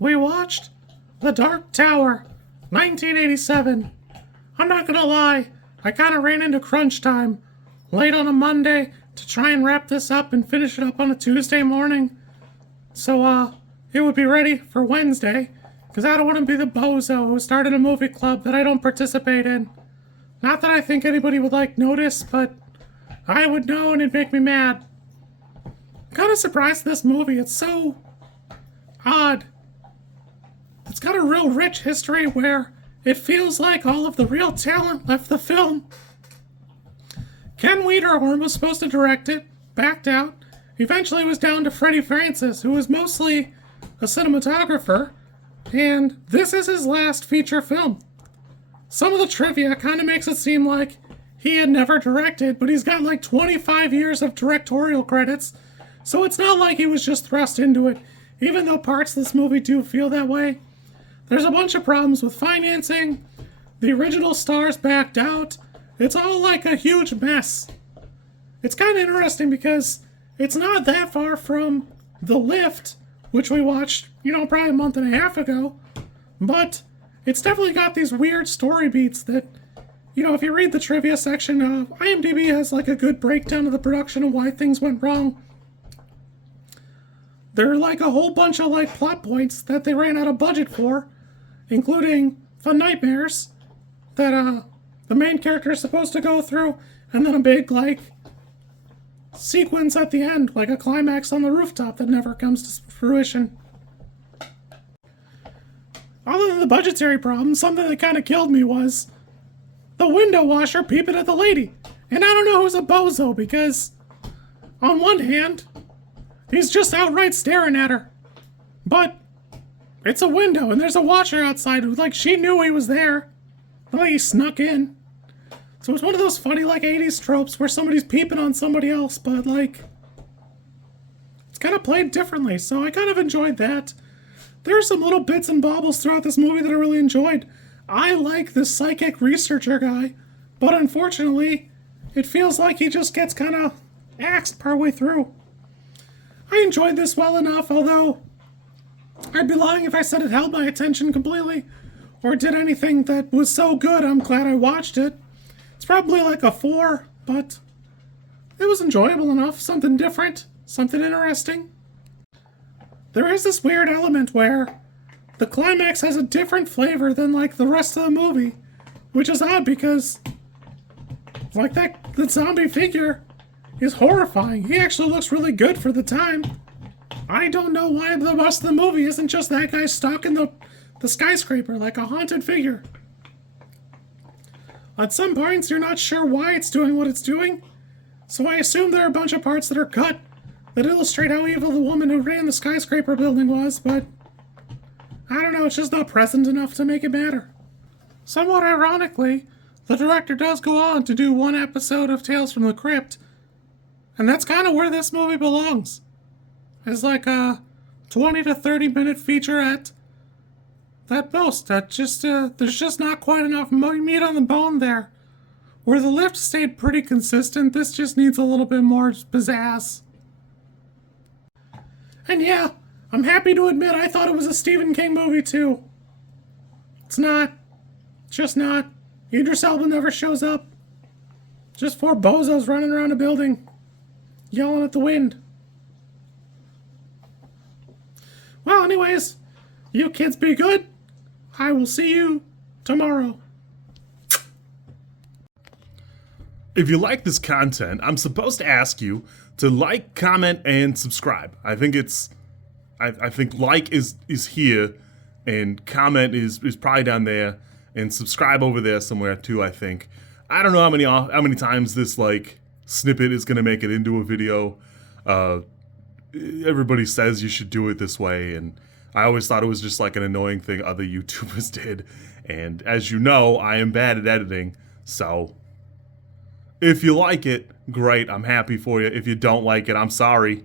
we watched The Dark Tower, 1987. I'm not gonna lie, I kinda ran into crunch time late on a Monday to try and wrap this up and finish it up on a Tuesday morning. So, it would be ready for Wednesday, because I don't want to be the bozo who started a movie club that I don't participate in. Not that I think anybody would notice, but I would know and it'd make me mad. I'm kind of surprised at this movie. It's so odd. It's got a real rich history where it feels like all of the real talent left the film. Ken Wiederhorn was supposed to direct it, backed out. Eventually it was down to Freddie Francis, who was mostly a cinematographer, and this is his last feature film. Some of the trivia kind of makes it seem like he had never directed, but he's got 25 years of directorial credits, so it's not like he was just thrust into it, even though parts of this movie do feel that way. There's a bunch of problems with financing, the original stars backed out, it's all a huge mess. It's kind of interesting because it's not that far from The Lift, which we watched, probably a month and a half ago, but it's definitely got these weird story beats that, if you read the trivia section, IMDb has a good breakdown of the production and why things went wrong. There are a whole bunch of plot points that they ran out of budget for, including the nightmares that the main character is supposed to go through, and then a big sequence at the end, a climax on the rooftop that never comes to fruition. Other than the budgetary problem, something that kind of killed me was the window washer peeping at the lady. And I don't know who's a bozo, because on one hand, he's just outright staring at her. But it's a window, and there's a washer outside who, she knew he was there. He snuck in. So it's one of those funny, 80s tropes where somebody's peeping on somebody else, but, it's kind of played differently, so I kind of enjoyed that. There are some little bits and baubles throughout this movie that I really enjoyed. I like the psychic researcher guy, but unfortunately, it feels like he just gets kind of axed partway through. I enjoyed this well enough, although I'd be lying if I said it held my attention completely, or did anything that was so good I'm glad I watched it. It's probably a 4, but it was enjoyable enough, something different, something interesting. There is this weird element where the climax has a different flavor than the rest of the movie, which is odd because that zombie figure is horrifying. He actually looks really good for the time. I don't know why the rest of the movie isn't just that guy stalking the skyscraper like a haunted figure. At some points, you're not sure why it's doing what it's doing, so I assume there are a bunch of parts that are cut that illustrate how evil the woman who ran the skyscraper building was, but I don't know, it's just not present enough to make it matter. Somewhat ironically, the director does go on to do one episode of Tales from the Crypt, and that's kind of where this movie belongs. It's a 20 to 30 minute featurette that most. There's just not quite enough meat on the bone there. Where The Lift stayed pretty consistent, this just needs a little bit more pizzazz. And yeah, I'm happy to admit I thought it was a Stephen King movie too. It's not. Just not. Idris Elba never shows up. Just 4 bozos running around a building, yelling at the wind. Well, anyways, you kids be good. I will see you tomorrow. If you like this content, I'm supposed to ask you to like, comment, and subscribe. I think like is here, and comment is probably down there, and subscribe over there somewhere too, I think. I don't know how many times this snippet is gonna make it into a video. Everybody says you should do it this way, and I always thought it was just an annoying thing other YouTubers did. And as you know, I am bad at editing, so if you like it, great, I'm happy for you. If you don't like it, I'm sorry.